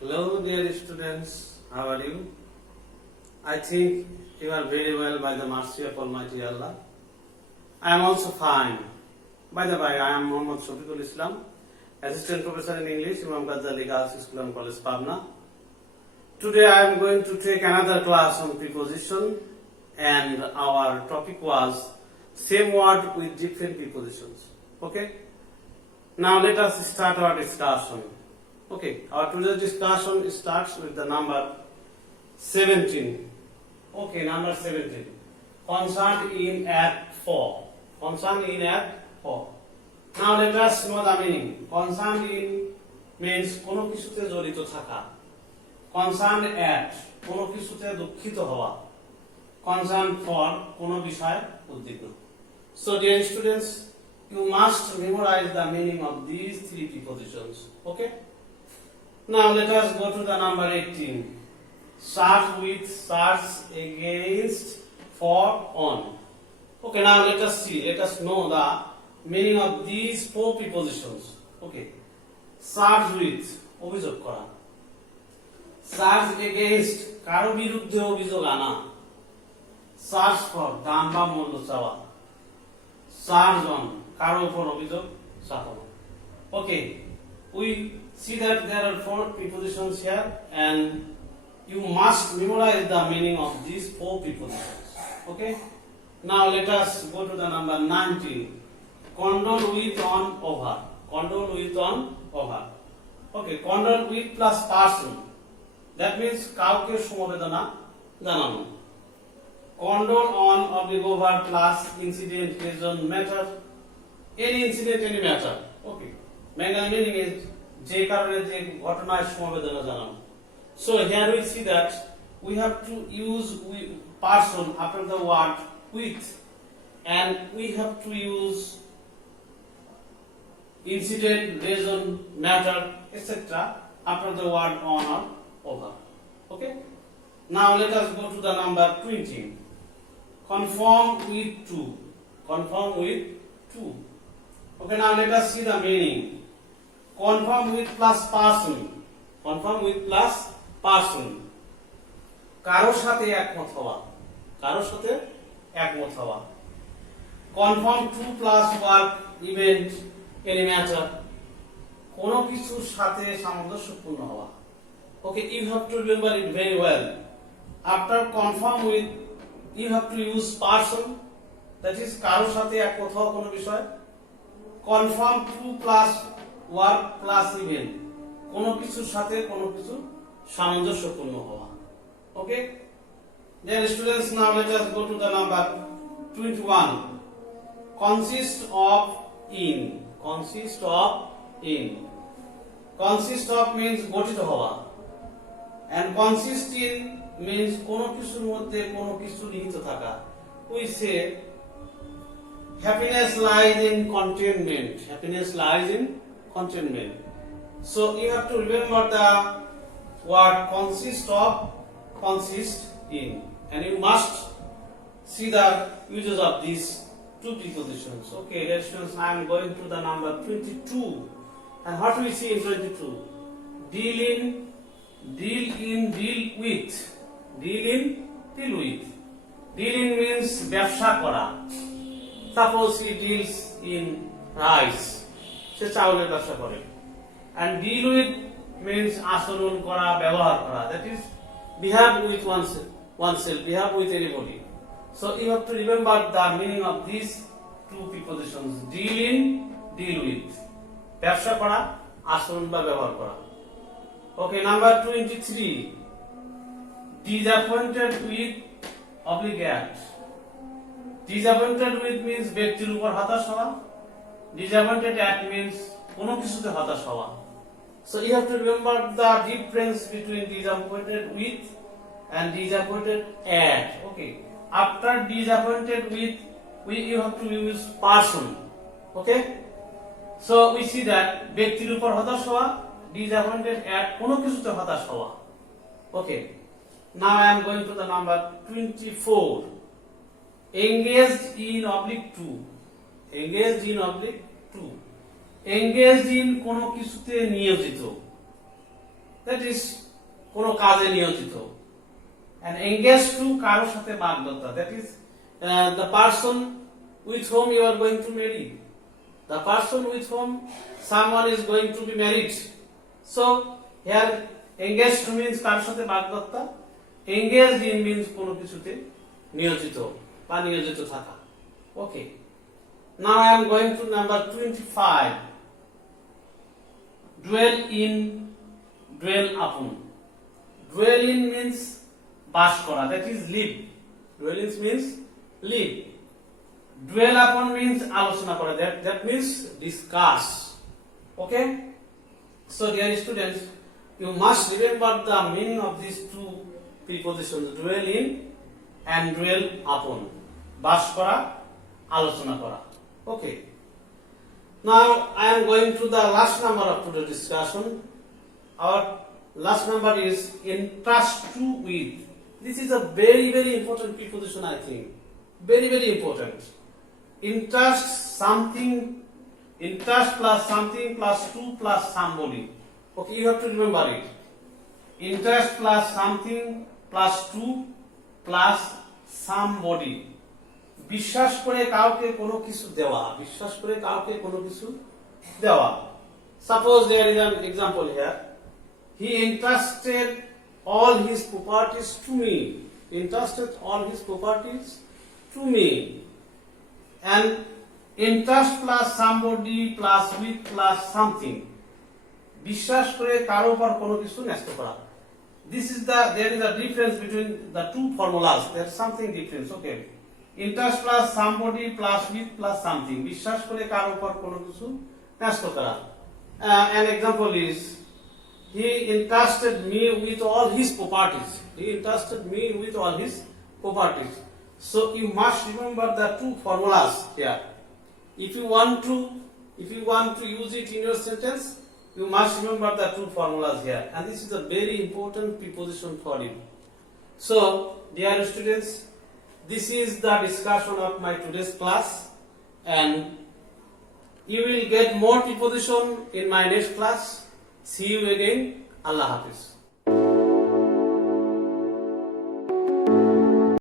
Hello, dear students. How are you? I think you are very well by the mercy of Almighty Allah. I am also fine. By the way, I am Muhammad Shafiqul Islam, Assistant Professor in English, Imam Ghazali Girls School and College, Pabna. Today I am going to take another class on preposition, and our topic was same word with different prepositions. Okay? Now let us start our discussion. Okay, our today's discussion starts with the number 17. Okay, number 17. Concerned in at 4. Concerned in at 4. Now let us know the meaning. Concerned in means কোনো কিছুতে জড়িত থাকা. Concerned at কোনো কিছুতে দুঃখিত হওয়া. Concerned for কোনো বিষয়ে উদ্বিগ্ন. So dear students, you must memorize the meaning of these three prepositions. Okay? Now let us go to the number 18. Search with, search against, for, on. Okay, now let us see. Let us know the meaning of these four prepositions. Okay. Search with, অভিযোগ করা. Search against, কারো বিরুদ্ধে অভিযোগ আনা. Search for, দাম বা মূল্য চাওয়া. Search on, কারো উপর অভিযোগ চাপানো. Okay. We see that there are four prepositions here, and you must memorize the meaning of these four prepositions. Okay? Now let us go to the number 19. Condole with, on, over. Condole with, on, over. Okay, condole with plus person. That means কাউকে সমবেদনা জানানো. Condole on oblique over plus incident, reason, matter. Any incident, any matter. Okay. Main meaning is যে কারণে যে ঘটনায় সমবেদনা জানানো. So here we see that we have to use person after the word with, and we have to use incident, reason, matter, etc. after the word on or over. Okay? Now let us go to the number 20. Conform with to. Conform with to. Okay, now let us see the meaning. Conform with plus person. Conform with plus person. কারোর সাথে একমত হওয়া. কারোর সাথে একমত হওয়া. Conform to plus work, event, any matter. কোনো কিছুর সাথে সামঞ্জস্যপূর্ণ হওয়া. Okay, you have to remember it very well. After conform with, you have to use person. That is কারোর সাথে একমত হওয়া কোনো বিষয়. Conform to plus work plus event, কোনো কিছুর সাথে কোনো কিছু সামঞ্জস্যপূর্ণ হওয়া. Okay, dear students, now let us go to the number 21. Consist of in. Consist of in. Consist of means গঠিত হওয়া, and consist in means কোনো কিছুর মধ্যে কোনো কিছু নিহিত থাকা. We say happiness lies in contentment. Happiness lies in contentment. So you have to remember the word consist of, consist in, and you must see the uses of these two prepositions. Okay, dear students, I am going to the number 22. And what we see in 22? Deal in, deal with. Deal in, deal with. Deal in means ব্যবসা করা. Suppose he deals in rice. সে চাউলের ব্যবসা করে. And deal with means আচরণ করা, ব্যবহার করা. That is behave with oneself, behave with anybody. So you have to remember the meaning of these two prepositions. Deal in, deal with. ব্যবসা করা, আচরণ বা ব্যবহার করা. Okay, number 23. Disappointed with, obligate. Disappointed with means ব্যক্তির উপর হতাশ হওয়া. Disappointed at means কোনো কিছুতে হতাশ হওয়া. So you have to remember the difference between disappointed with and disappointed at. Okay. After disappointed with, you have to use person. Okay. So we see that ব্যক্তির উপর হতাশ হওয়া, disappointed at কোনো কিছুতে হতাশ হওয়া. Okay. Now I am going to the number 24. Engaged in oblique to. Engaged in oblique to. Engaged in কোনো কিছুতে নিয়োজিত. that is কোনো কাজে নিয়োজিত, and engaged to কারোর সাথে বাগদত্তা, that is the person with whom you are going to marry, the person with whom someone is going to be married. So here engaged to means কারোর সাথে বাগদত্তা, engaged in means কোনো কিছুতে নিয়োজিত বা নিয়োজিত থাকা. Okay, now I am going to number 25. Dwell in, dwell upon. Dwell in means বাস করা, that is live. Dwell in means live. Dwell upon means আলোচনা করা, that means discuss. Okay, so dear students, you must remember the meaning of these two prepositions, dwell in and dwell upon. বাস করা, আলোচনা করা. Okay, now I am going to the last number of today's discussion. Our last number is entrust to with. This is a very important preposition, I think. Very important. Entrust something, entrust plus something plus to plus somebody. Okay, you have to remember it. Entrust plus something plus to plus somebody. বিশ্বাস করে কাউকে কোনো কিছু দেওয়া, বিশ্বাস করে কাউকে কোনো কিছু দেওয়া. Suppose there is an example here. He entrusted all his properties to me. Entrusted all his properties to me. And entrust plus somebody plus with plus something. বিশ্বাস করে কারো উপর কোনো কিছু ন্যস্ত করা. There is a difference between the two formulas. There is something difference. Okay. Entrust plus somebody plus with plus something. বিশ্বাস করে কারো উপর কোনো কিছু ন্যস্ত করা. An example is, he entrusted me with all his properties. He entrusted me with all his properties. So you must remember the two formulas here. If you want to use it in your sentence, you must remember the two formulas here. And this is a very important preposition for you. So, dear students, this is the discussion of my today's class, and you will get more preposition in my next class. See you again. Allah Hafiz.